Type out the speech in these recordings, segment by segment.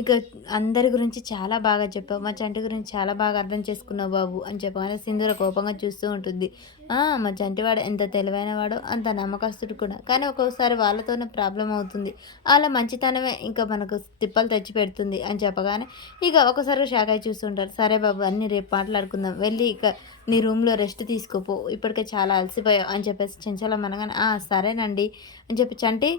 ఇక అందరి గురించి చాలా బాగా చెప్పావు. మా చంటి గురించి చాలా బాగా అర్థం చేసుకున్నావు బాబు అని చెప్పగానే సింధూర కోపంగా చూస్తూ ఉంటుంది. మా చంటివాడు ఎంత తెలివైనవాడో అంత నమ్మకస్తుడు కూడా. కానీ ఒక్కోసారి వాళ్ళతోనే ప్రాబ్లమ్ అవుతుంది. అలా మంచితనమే ఇంకా మనకు తిప్పలు తెచ్చి పెడుతుంది అని చెప్పగానే ఇక ఒకసారి షాక్ అయి చూస్తుంటారు. సరే బాబు అన్నీ రేపు మాట్లాడుకుందాం. వెళ్ళి ఇక నీ రూమ్‌లో రెస్ట్ తీసుకోపో. ఇప్పటికే చాలా అలసిపోయావు అని చెప్పేసి చెంచలం అనగానే సరేనండి అని చెప్పి చంటి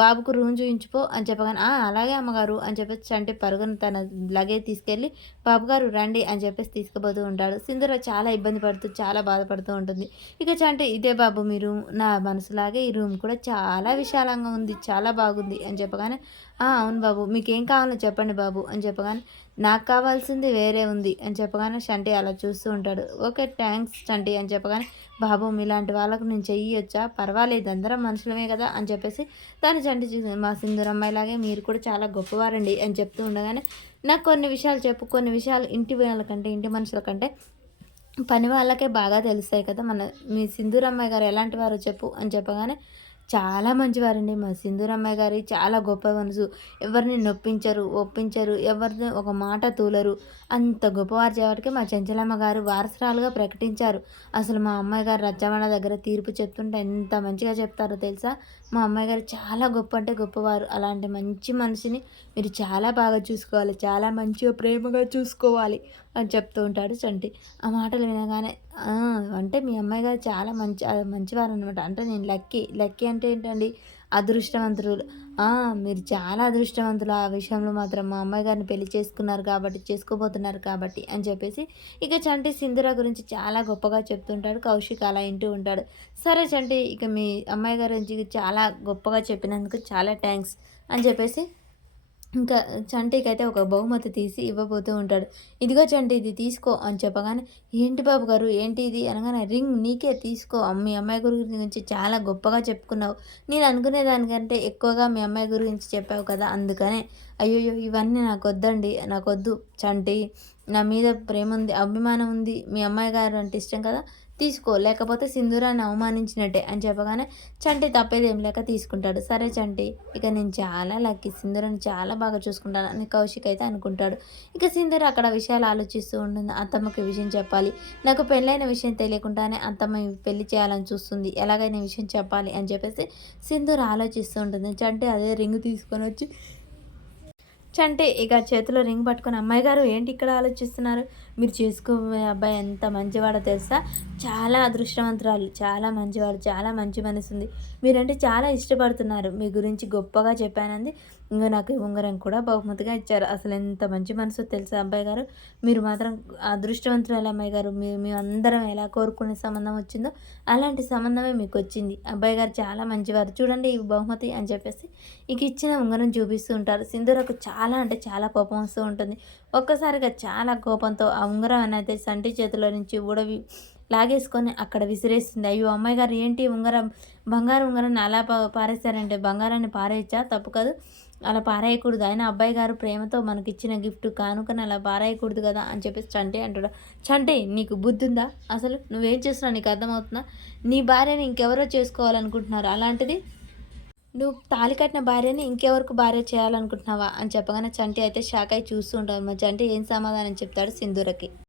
బాబుకు రూమ్ చూయించుపో అని చెప్పగానే అలాగే అమ్మగారు అని చెప్పేసి చంటి పరుగున తన లగేజ్ తీసుకెళ్ళి బాబుగారు రండి అని చెప్పేసి తీసుకుపోతూ ఉంటాడు. సింధూర చాలా ఇబ్బంది పడుతూ చాలా బాధపడుతూ ఉంటుంది. ఇక చంటి ఇదే బాబు మీ రూమ్, నా మనసులాగే ఈ రూమ్ కూడా చాలా విశాలంగా ఉంది, చాలా బాగుంది అని చెప్పగానే అవును బాబు మీకేం కావాలో చెప్పండి బాబు అని చెప్పగానే నాకు కావాల్సింది వేరే ఉంది అని చెప్పగానే చంటి అలా చూస్తూ ఉంటాడు. ఓకే థ్యాంక్స్ చంటి అని చెప్పగానే బాబు మీలాంటి వాళ్ళకు నేను చెయ్యొచ్చా, పర్వాలేదు అందరం మనుషులమే కదా అని చెప్పేసి దాని చంటి చూసి మా సింధూరమ్మాయిలాగే మీరు కూడా చాలా గొప్పవారండి అని చెప్తూ ఉండగానే నాకు కొన్ని విషయాలు చెప్పు, కొన్ని విషయాలు ఇంటి వాళ్ళకంటే ఇంటి మనుషుల కంటే పని వాళ్ళకే బాగా తెలుస్తాయి కదా, మీ సింధూరమ్మాయి గారు ఎలాంటి వారో చెప్పు అని చెప్పగానే చాలా మంచివారండి మా సింధూరమ్మాయి గారి, చాలా గొప్ప మనసు. ఎవరిని నొప్పించరు, ఒప్పించరు, ఎవరిని ఒక మాట తూలరు. అంత గొప్పవారు చేయబటికే మా చెంచలమ్మ గారు వారసురాలుగా ప్రకటించారు. అసలు మా అమ్మాయి గారు రచ్చబండ దగ్గర తీర్పు చెప్తుంటే ఎంత మంచిగా చెప్తారో తెలుసా. మా అమ్మాయి గారు చాలా గొప్ప అంటే గొప్పవారు. అలాంటి మంచి మనిషిని మీరు చాలా బాగా చూసుకోవాలి, చాలా మంచిగా ప్రేమగా చూసుకోవాలి అని చెప్తూ ఉంటాడు చంటి. ఆ మాటలు వినగానే అంటే మీ అమ్మాయి గారు చాలా మంచివారనమాట. అంటే నేను లక్కీ అంటే ఏంటండి అదృష్టవంతులు. మీరు చాలా అదృష్టవంతులు ఆ విషయంలో మాత్రం. మా అమ్మాయి గారిని పెళ్లి చేసుకున్నారు కాబట్టి, చేసుకోబోతున్నారు కాబట్టి అని చెప్పేసి ఇక చంటి సింధుర గురించి చాలా గొప్పగా చెప్తుంటాడు. కౌశిక్ అలా వింటూ ఉంటాడు. సరే చంటి ఇక మీ అమ్మాయి గారి గురించి చాలా గొప్పగా చెప్పినందుకు చాలా థ్యాంక్స్ అని చెప్పేసి ఇంకా చంటికైతే ఒక బహుమతి తీసి ఇవ్వబోతూ ఉంటాడు. ఇదిగో చంటి ఇది తీసుకో అని చెప్పగానే ఏంటి బాబు గారు ఏంటి ఇది అనగానే రింగ్ నీకే తీసుకో, మీ అమ్మాయి గురించి చాలా గొప్పగా చెప్పుకున్నావు, నేను అనుకునే దానికంటే ఎక్కువగా మీ అమ్మాయి గురించి చెప్పావు కదా అందుకనే. అయ్యయ్యో ఇవన్నీ నాకొద్దండి, నాకొద్దు చంటి, నా మీద ప్రేమ ఉంది, అభిమానం ఉంది, మీ అమ్మాయి గారు అంటే ఇష్టం కదా తీసుకో, లేకపోతే సింధూరాన్ని అవమానించినట్టే అని చెప్పగానే చంటి తప్పేదేం లేక తీసుకుంటాడు. సరే చంటి ఇక నేను చాలా లక్కీ, సింధూరాన్ని చాలా బాగా చూసుకుంటాను అని కౌశిక్ అయితే అనుకుంటాడు. ఇక సింధూర అక్కడ విషయాలు ఆలోచిస్తూ ఉంటుంది. అత్తమ్మకి విషయం చెప్పాలి, నాకు పెళ్ళైన విషయం తెలియకుండానే అత్తమ్మ పెళ్లి చేయాలని చూస్తుంది, ఎలాగైనా విషయం చెప్పాలి అని చెప్పేసి సింధూర ఆలోచిస్తూ ఉంటుంది. చంటి అదే రింగ్ తీసుకొని వచ్చి చంటి ఇక చేతిలో రింగ్ పట్టుకొని అమ్మాయి గారు ఏంటి ఇక్కడ ఆలోచిస్తున్నారు, మీరు చేసుకోబోయే అబ్బాయి ఎంత మంచివాడో తెలుసా, చాలా అదృష్టవంతురాలు, చాలా మంచివాడు, చాలా మంచి మనసుంది, మీరంటే చాలా ఇష్టపడుతున్నారు, మీ గురించి గొప్పగా చెప్పానంది. ఇంకో నాకు ఈ ఉంగరం కూడా బహుమతిగా ఇచ్చారు. అసలు ఎంత మంచి మనసో తెలుసా అబ్బాయి గారు, మీరు మాత్రం అదృష్టవంతురాలు అమ్మాయి గారు, మేమందరం ఎలా కోరుకునే సంబంధం వచ్చిందో అలాంటి సంబంధమే మీకు వచ్చింది. అబ్బాయి గారు చాలా మంచివారు, చూడండి ఈ బహుమతి అని చెప్పేసి ఇక ఇచ్చిన ఉంగరం చూపిస్తూ ఉంటారు. సింధూరకు చాలా అంటే చాలా కోపం వస్తూ ఉంటుంది. ఒక్కసారిగా చాలా కోపంతో ఆ ఉంగరం అనేది సంటి చేతిలో నుంచి ఊడవి లాగేసుకొని అక్కడ విసిరేస్తుంది. అయ్యో అమ్మాయి గారు ఏంటి ఉంగరం, బంగారు ఉంగరాన్ని అలా పారేశారంటే బంగారాన్ని పారేయచ్చా, తప్పు కాదు, అలా పారేయకూడదు, అయినా అబ్బాయి గారు ప్రేమతో మనకిచ్చిన గిఫ్ట్ కానుకని అలా పారేయకూడదు కదా అని చెప్పేసి చంటి అంటాడు. చంటి నీకు బుద్ధి ఉందా, అసలు నువ్వేం చేస్తున్నావు నీకు అర్థమవుతుందా, నీ భార్యని ఇంకెవరో చేసుకోవాలనుకుంటున్నారు, అలాంటిది నువ్వు తాళి కట్టిన భార్యని ఇంకెవరికి భార్య చేయాలనుకుంటున్నావా అని చెప్పగానే చంటి అయితే షాక్ అయి చూస్తూ ఉంటాడు. మరి చంటి ఏం సమాధానం చెప్తాడు సింధూరకి.